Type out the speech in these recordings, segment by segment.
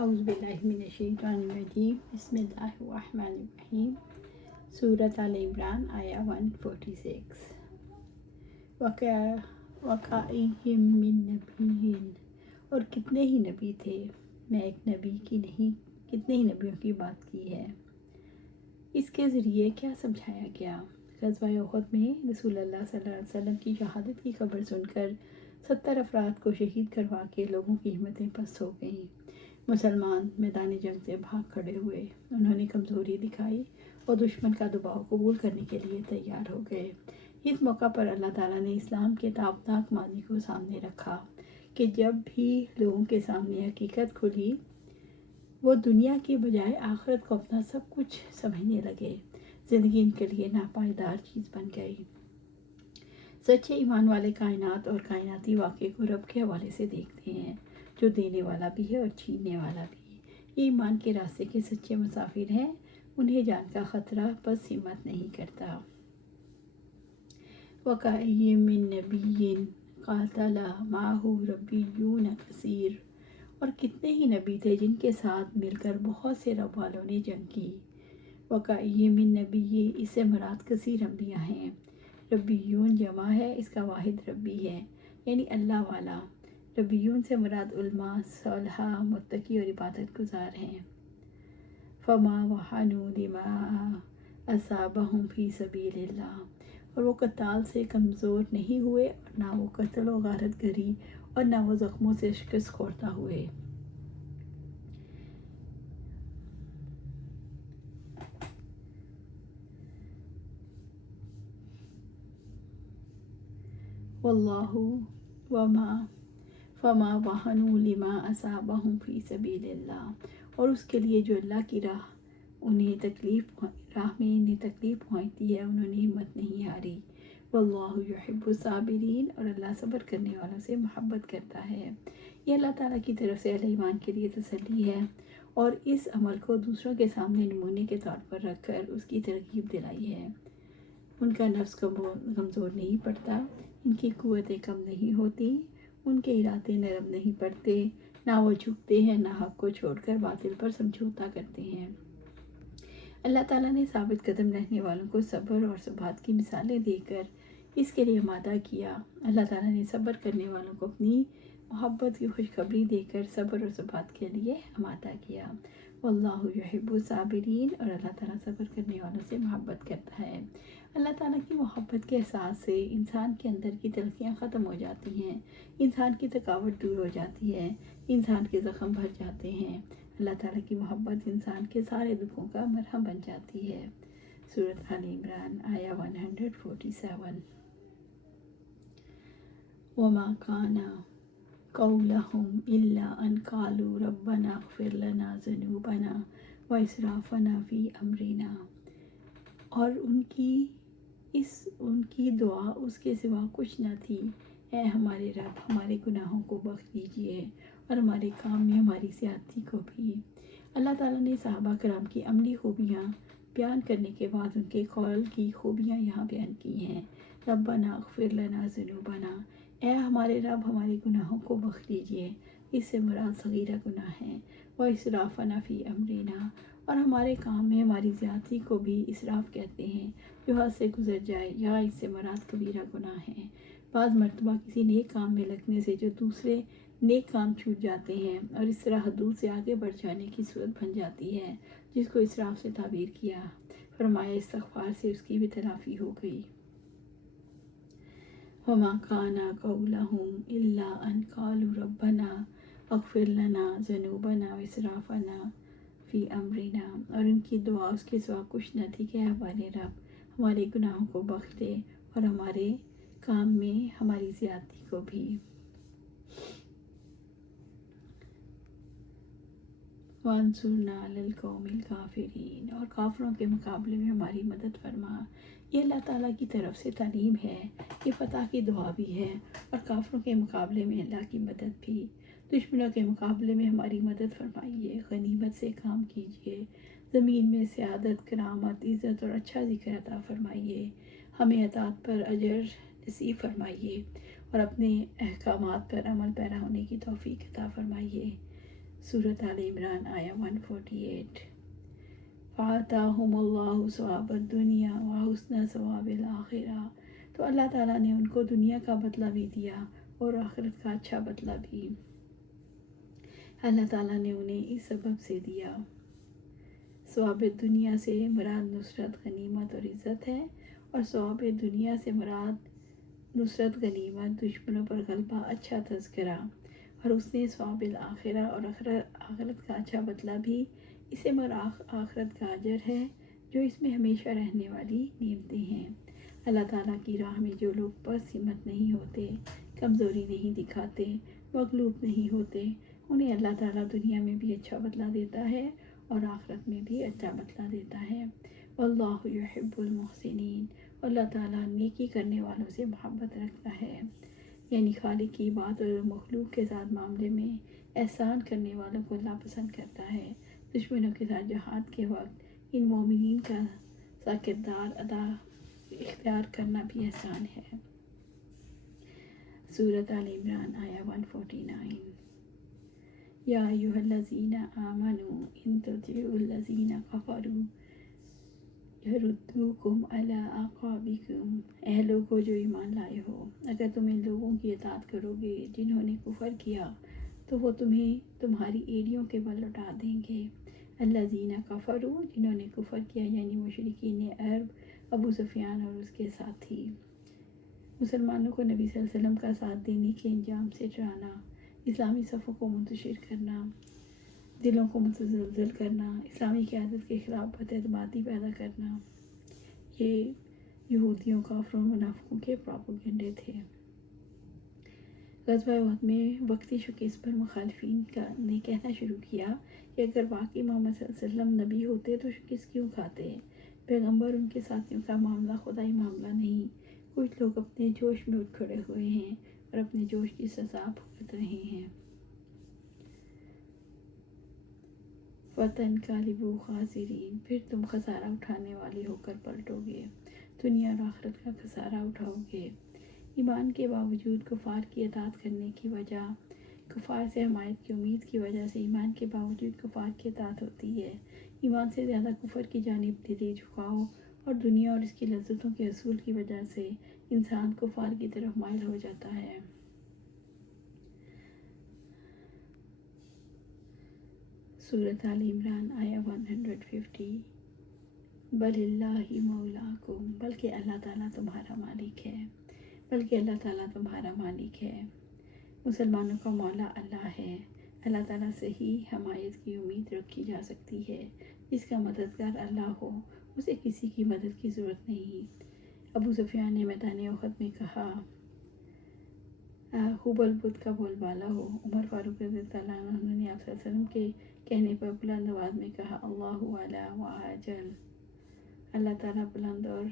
اعوذ باللہ من الشیطان الرجیم بسم اللہ الرحمن الرحیم سورۃ آل عمران آیہ 146 وَكَأَيِّن مِّن نَبِيٍّ اور کتنے ہی نبی تھے، میں ایک نبی کی نہیں کتنے ہی نبیوں کی بات کی ہے۔ اس کے ذریعے کیا سمجھایا گیا؟ غزوہ احد میں رسول اللہ صلی اللہ علیہ وسلم کی شہادت کی خبر سن کر 70 افراد کو شہید کروا کے لوگوں کی ہمتیں پست ہو گئیں۔ مسلمان میدان جنگ سے بھاگ کھڑے ہوئے، انہوں نے کمزوری دکھائی اور دشمن کا دباؤ قبول کرنے کے لیے تیار ہو گئے۔ اس موقع پر اللہ تعالیٰ نے اسلام کے تابناک ماضی کو سامنے رکھا کہ جب بھی لوگوں کے سامنے حقیقت کھلی، وہ دنیا کی بجائے آخرت کو اپنا سب کچھ سمجھنے لگے۔ زندگی ان کے لیے ناپائیدار چیز بن گئی۔ سچے ایمان والے کائنات اور کائناتی واقعے کو رب کے حوالے سے دیکھتے ہیں، جو دینے والا بھی ہے اور چھیننے والا بھی۔ یہ ایمان کے راستے کے سچے مسافر ہیں، انہیں جان کا خطرہ بس ہمت نہیں کرتا۔ وَكَأَيِّن مِّن نَبِيٍّ قَاتَلَ مَعَهُ رَبِّيُّونَ كَثِيرٌ اور کتنے ہی نبی تھے جن کے ساتھ مل کر بہت سے رب والوں نے جنگ کی۔ وَكَأَيِّن مِّن نَبِيٍّ اس سے مراد کثیر انبیاء ہیں۔ ربیون جمع ہے، اس کا واحد ربی ہے، یعنی اللہ والا۔ ربیون سے مراد علماء، صالحہ، متقی اور عبادت گزار ہیں۔ فَمَا وَهَنُوا لِمَا أَصَابَهُمْ فِي سَبِيلِ اللَّهِ اور وہ قتال سے کمزور نہیں ہوئے، اور نہ وہ قتل و غارت گری اور نہ وہ زخموں سے شکست خوردہ ہوئے۔ واللہ فما وہنوا لما اصابہم فی سبیل اللہ اور اس کے لیے جو اللہ کی راہ میں انہیں تکلیف پہنچتی ہے، انہوں نے ہمت نہیں ہاری۔ واللہ یحب الصابرین اور اللہ صبر کرنے والوں سے محبت کرتا ہے۔ یہ اللہ تعالیٰ کی طرف سے اہل ایمان کے لیے تسلی ہے، اور اس عمل کو دوسروں کے سامنے نمونے کے طور پر رکھ کر اس کی ترغیب دلائی ہے۔ ان کا نفس کمزور نہیں پڑتا، ان کی قوتیں کم نہیں ہوتی، ان کے ارادے نرم نہیں پڑتے، نہ وہ جھکتے ہیں، نہ حق کو چھوڑ کر باطل پر سمجھوتا کرتے ہیں۔ اللہ تعالیٰ نے ثابت قدم رہنے والوں کو صبر اور ثبات کی مثالیں دے کر اس کے لیے آمادہ کیا۔ اللہ تعالیٰ نے صبر کرنے والوں کو اپنی محبت کی خوشخبری دے کر صبر اور ثبات کے لیے آمادہ کیا۔ واللہ یحب الصابرین اور اللہ تعالیٰ صبر کرنے والوں سے محبت کرتا ہے۔ اللہ تعالیٰ کی محبت کے احساس سے انسان کے اندر کی تلخیاں ختم ہو جاتی ہیں، انسان کی تھکاوٹ دور ہو جاتی ہے، انسان کے زخم بھر جاتے ہیں۔ اللہ تعالیٰ کی محبت انسان کے سارے دکھوں کا مرہم بن جاتی ہے۔ سورۃ آل عمران آیہ 147۔ وَمَا كَانَ قَوْلَهُمْ إِلَّا أَنْ قَالُوا رَبَّنَا اغْفِرْ لَنَا ذُنُوبَنَا وَإِسْرَافَنَا فِي أَمْرِنَا اور ان کی دعا اس کے سوا کچھ نہ تھی، اے ہمارے رب ہمارے گناہوں کو بخش دیجیے اور ہمارے کام میں ہماری زیادتی کو بھی۔ اللہ تعالیٰ نے صحابہ کرام کی عملی خوبیاں بیان کرنے کے بعد ان کے قول کی خوبیاں یہاں بیان کی ہیں۔ ربنا اغفر لنا ذنوبنا، اے ہمارے رب ہمارے گناہوں کو بخش دیجیے، اس سے مراد صغیرہ گناہ ہیں۔ وَإِسْرَافَنَا فِي أَمْرِنَا اور ہمارے کام میں ہماری زیادتی کو بھی اسراف کہتے ہیں، جو حد سے گزر جائے، یا اس سے مراد کبیرہ گناہ ہیں۔ بعض مرتبہ کسی نیک کام میں لگنے سے جو دوسرے نیک کام چھوٹ جاتے ہیں اور اس طرح حدود سے آگے بڑھ جانے کی صورت بن جاتی ہے، جس کو اسراف سے تعبیر کیا۔ فرمایا استغفار سے اس کی بھی تلافی ہو گئی۔ وَمَا كَانَ قَوْلَهُمْ إِلَّا أَنْ قَالُوا رَبَّنَا اغْفِرْ لَنَا ذُنُوبَنَا وَإِسْرَافَنَا فِي أَمْرِنَا اور ان کی دعا اس کے سوا کچھ نہ تھی کہ ہمارے رب ہمارے گناہوں کو بخش دے اور ہمارے کام میں ہماری زیادتی کو بھی۔ وَانصُرْنَا عَلَى الْقَوْمِ الْكَافِرِينَ اور کافروں کے مقابلے میں ہماری مدد فرما۔ یہ اللہ تعالیٰ کی طرف سے تعلیم ہے، یہ فتح کی دعا بھی ہے، اور کافروں کے مقابلے میں اللہ کی مدد بھی۔ دشمنوں کے مقابلے میں ہماری مدد فرمائیے، غنیمت سے کام کیجیے، زمین میں سعادت، کرامت، عزت اور اچھا ذکر عطا فرمائیے، ہمیں اطاعت پر اجر نصیب فرمائیے اور اپنے احکامات پر عمل پیرا ہونے کی توفیق عطا فرمائیے۔ سورۃ آل عمران آیا 148۔ فَآتَاهُمُ اللَّهُ ثواب الدنیا وحسن ثواب الآخرہ، تو اللہ تعالیٰ نے ان کو دنیا کا بدلہ بھی دیا اور آخرت کا اچھا بدلہ بھی اللہ تعالیٰ نے انہیں اس سبب سے دیا۔ ثواب دنیا سے مراد نصرت، غنیمت اور عزت ہے، اور ثواب دنیا سے مراد نصرت، غنیمت، دشمنوں پر غلبہ، اچھا تذکرہ، اور اس نے ثواب الآخرہ اور آخرت کا اچھا بدلہ بھی، اسے مراد آخرت کا اجر ہے جو اس میں ہمیشہ رہنے والی نعمتیں ہیں۔ اللہ تعالیٰ کی راہ میں جو لوگ پس ہمت نہیں ہوتے، کمزوری نہیں دکھاتے، مغلوب نہیں ہوتے، انہیں اللہ تعالیٰ دنیا میں بھی اچھا بدلہ دیتا ہے اور آخرت میں بھی اچھا بدلہ دیتا ہے۔ واللہ یحب المحسنین، اللہ تعالیٰ نیکی کرنے والوں سے محبت رکھتا ہے، یعنی خالق کی بات اور مخلوق کے ساتھ معاملے میں احسان کرنے والوں کو اللہ پسند کرتا ہے۔ دشمنوں کے ساتھ جہاد کے وقت ان مومنین کا سا کردار اختیار کرنا بھی احسان ہے۔ سورۃ آل عمران آیا 149۔ یا ایھا الذین آمنوا ان تطیعوا الذین کفروا یردوکم علی اعقابکم، اے لوگو جو ایمان لائے ہو، اگر تم ان لوگوں کی اطاعت کرو گے جنہوں نے کفر کیا تو وہ تمہیں تمہاری ایڑیوں کے بل لوٹا دیں گے۔ الذین کفروا، جنہوں نے کفر کیا، یعنی مشرکین عرب، ابو سفیان اور اس کے ساتھی۔ مسلمانوں کو نبی صلی اللہ علیہ وسلم کا ساتھ دینے کے انجام سے ڈرانا، اسلامی صفوں کو منتشر کرنا، دلوں کو متزلزل کرنا، اسلامی قیادت کے خلاف بد اعتمادی پیدا کرنا، یہ یہودیوں، کافروں، منافقوں کے پروپیگنڈے تھے۔ غزوہ احد میں وقتی شکست پر مخالفین نے کہنا شروع کیا کہ اگر واقعی محمد صلی اللہ علیہ وسلم نبی ہوتے تو شکست کیوں کھاتے؟ پیغمبر ان کے ساتھیوں کا معاملہ خدائی معاملہ نہیں۔ کچھ لوگ اپنے جوش میں اٹھ کھڑے ہوئے ہیں اور اپنے جوش کی سزا بھگت رہے ہیں۔ فَتَنْقَلِبُوا خَاسِرِينَ، پھر تم خسارہ اٹھانے والے ہو کر پلٹو گے، دنیا اور آخرت کا خسارہ اٹھاؤ گے۔ ایمان کے باوجود کفار کی اطاعت کرنے کی وجہ، کفار سے حمایت کی امید کی وجہ سے ایمان کے باوجود کفار کی اطاعت ہوتی ہے۔ ایمان سے زیادہ کفر کی جانب دلی جھکاؤ اور دنیا اور اس کی لذتوں کے حصول کی وجہ سے انسان کفار کی طرف مائل ہو جاتا ہے۔ سورۃ آل عمران آیا 150۔ بل اللہ مولاکم، بلکہ اللہ تعالیٰ تمہارا مالک ہے، بلکہ اللہ تعالیٰ تمہارا مالک ہے۔ مسلمانوں کا مولا اللہ ہے۔ اللہ تعالیٰ سے ہی حمایت کی امید رکھی جا سکتی ہے۔ جس کا مددگار اللہ ہو اسے کسی کی مدد کی ضرورت نہیں۔ ابو سفیان نے میدان احد میں کہا، حبل بت کا بول بالا ہو۔ عمر فاروق رضی اللہ عنہ نے آپ صلی اللہ علیہ وسلم کے کہنے پر بلند آواز میں کہا، اللہ اعلیٰ و اجل، اللہ تعالیٰ بلند اور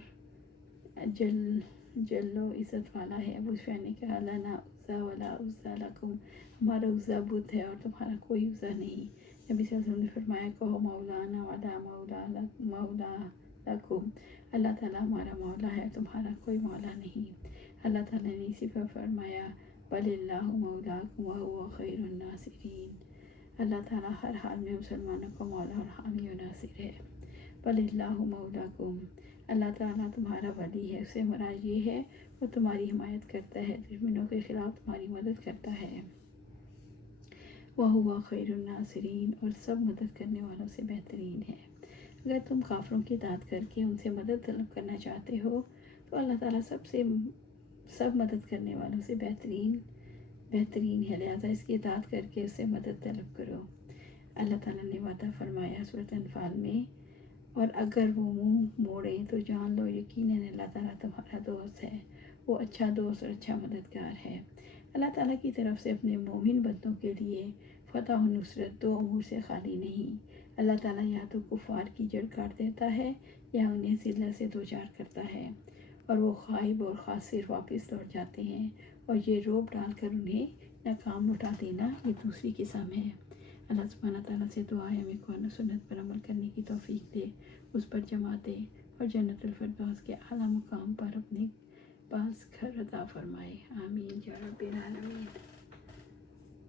جل و عزت والا ہے۔ ابو سفیان نے کہا، لنا عزا ولا عزا لکم، ہمارا عزا بت ہے اور تمہارا کوئی عزا نہیں۔ نبی صلی اللہ علیہ وسلم نے فرمایا، کہو مولانا ولا مولا لکم، اللہ تعالیٰ ہمارا مولا ہے، تمہارا کوئی مولا نہیں۔ اللہ تعالیٰ نے اسی پر فرمایا، بل اللہ مولاکم وہو خیر الناصرین، اللہ تعالیٰ ہر حال میں مسلمانوں کا مولا اور حامی و ناصر ہے۔ بل اللہ مولاکم، اللہ تعالیٰ تمہارا ولی ہے، اس سے مراد یہ ہے وہ تمہاری حمایت کرتا ہے، دشمنوں کے خلاف تمہاری مدد کرتا ہے۔ وہو خیر الناصرین، اور سب مدد کرنے والوں سے بہترین ہے۔ اگر تم کافروں کی اطاعت کر کے ان سے مدد طلب کرنا چاہتے ہو تو اللہ تعالیٰ سب مدد کرنے والوں سے بہترین ہے، لہٰذا اس کی اطاعت کر کے اس سے مدد طلب کرو۔ اللہ تعالیٰ نے وعدہ فرمایا سورۃ انفال میں، اور اگر وہ منہ موڑیں تو جان لو یقیناً اللہ تعالیٰ تمہارا دوست ہے، وہ اچھا دوست اور اچھا مددگار ہے۔ اللہ تعالیٰ کی طرف سے اپنے مومن بندوں کے لیے فتح و نصرت دو امور سے خالی نہیں۔ اللہ تعالیٰ یا تو کفار کی جڑ کاٹ دیتا ہے یا انہیں ذلت سے دوچار کرتا ہے، اور وہ خائب اور خاسر واپس لوٹ جاتے ہیں، اور یہ روب ڈال کر انہیں ناکام لوٹا دینا یہ دوسری قسم ہے۔ اللہ سبحانہ تعالیٰ سے دعا ہے ہمیں قرآن و سنت پر عمل کرنے کی توفیق دے، اس پر جمع دے اور جنت الفردوس کے اعلیٰ مقام پر اپنے پاس گھر عطا فرمائے۔ آمین یا رب العالمین۔